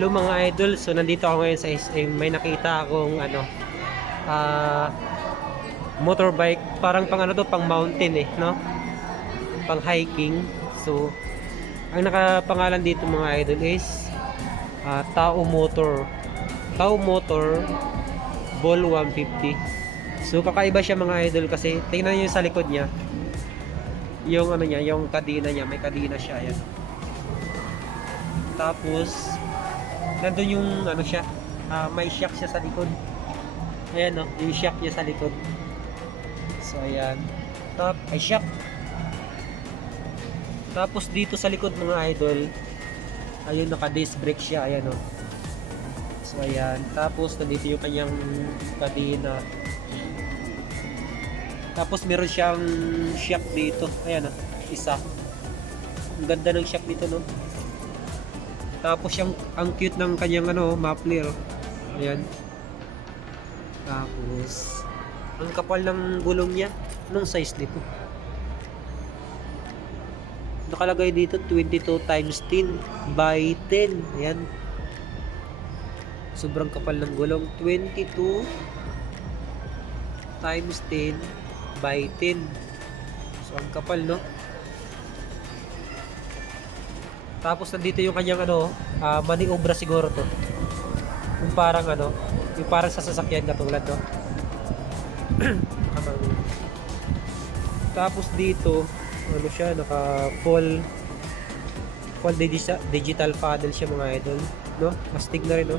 Hello mga idol, so nandito ako ngayon sa SM. May nakita akong motorbike, parang pang ano to, pang mountain no? Pang hiking. So, ang nakapangalan dito mga idol is Tao Motor. Tao Motor Ball 150. So, kakaiba siya mga idol kasi tingnan niyo sa likod niya. Yung ano niya, yung kadena niya, may kadena siya, ayan. Tapos nandun yung ano siya, may shock siya sa likod. Ayan yung shock niya sa likod. So ayan, ay shock. Tapos dito sa likod mga idol, ayun, naka disc brake siya, ayan So ayan, tapos nandito yung kanyang kadena. Tapos meron siyang shock dito, ayan isa. Ang ganda ng shock dito Tapos ang cute ng kanyang muffler. Ayan. Tapos ang kapal ng gulong niya. Anong size nito? Nakalagay dito 22 times 10 by 10. Ayan. Sobrang kapal ng gulong. 22 times 10 by 10. So ang kapal Tapos nandito yung kanyang maniobra siguro to. Yung parang yung parang sa sasakyan katulad Tapos dito, siya, naka full digital panel siya mga idol, Astig na rin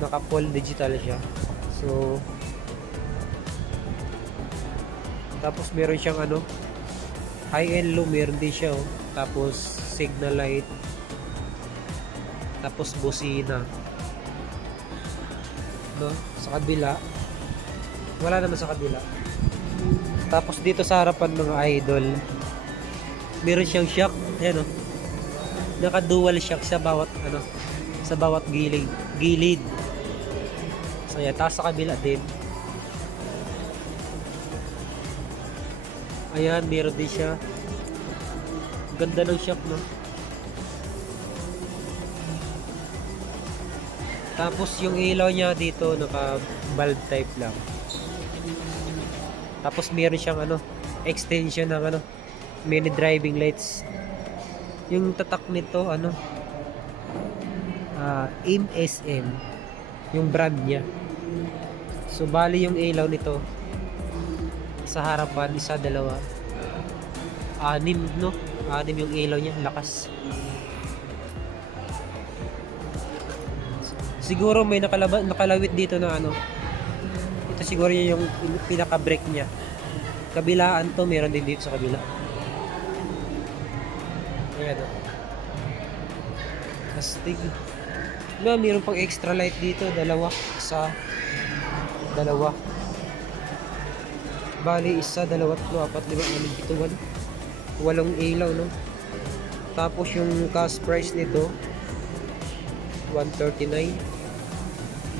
Naka full digital siya. So tapos meron siyang high and low, meron din siya Tapos signal light, tapos busina sa kabila wala naman sa kabila. Tapos dito sa harapan mga idol, meron siyang shock, ayan naka dual shock sa bawat gilid. So yan, tapos sa kabila din, ayan, meron din siya. Ganda ng shock Tapos yung ilaw niya dito naka bulb type lang. Tapos meron siyang extension ng mini driving lights. Yung tatak nito AIM SM yung brand niya. So bali yung ilaw nito sa harapan, isa, dalawa, anim yung ilaw niya, lakas. Siguro may nakalawit dito na ito siguro yung pinaka brake niya. Kabilaan to, meron din dito sa kabila. Ayan astig. Meron pang extra light dito, dalawa. Bali, isa, dalawa, tatlo, apat, lima, anim, pito, walong ilaw Tapos yung cash price nito 139,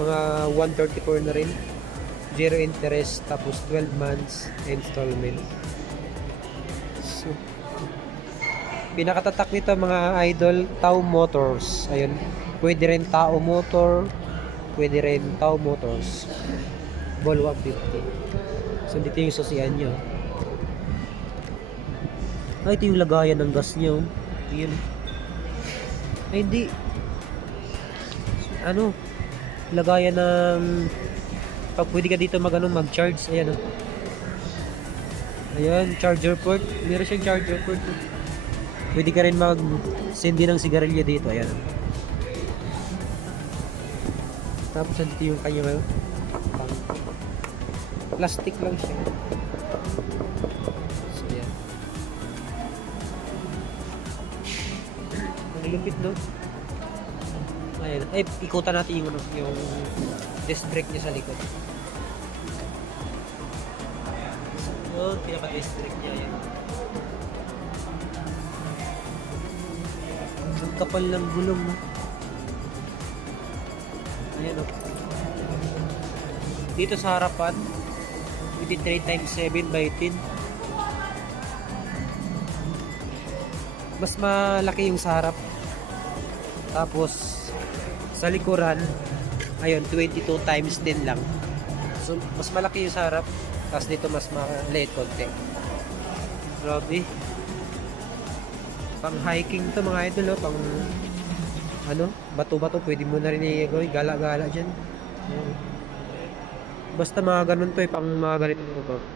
mga 134 na rin, zero interest, tapos 12 months installment. So pinakatatak nito mga idol, Tao Motors. Ayun, pwede rin Tao Motor, pwede rin Tao Motors Ball 150. So dito yung sasiyan nyo. Ito yung lagayan ng gas nyo. Yun. Ay hindi, lagayan ng pag pwede ka dito mag-charge. Ayan ayan, charger port. Meron siyang charger port. Pwede ka rin mag-sindi ng sigarilyo dito. Ayan. Tapos dito yung kanya plastic lang siya. So yan, ang lupit Ayan. Ay, ikutan natin yung disc brake niya sa likod. Yun, pinaka-disc brake niya. Ayan. Ang kapal ng gulong Ayan dito sa harapan, 23 times 7 by 10. Mas malaki yung sa harap. Tapos sa likuran, ayun, 22 times din lang. So, mas malaki yung sa harap. Tapos dito mas maliit konti. Grabe. Pang hiking to mga idol, oh. Pang ano, bato-bato. Pwede mo na rin i-gawin. Gala-gala dyan. Basta mga ganun to, pang mga ganito.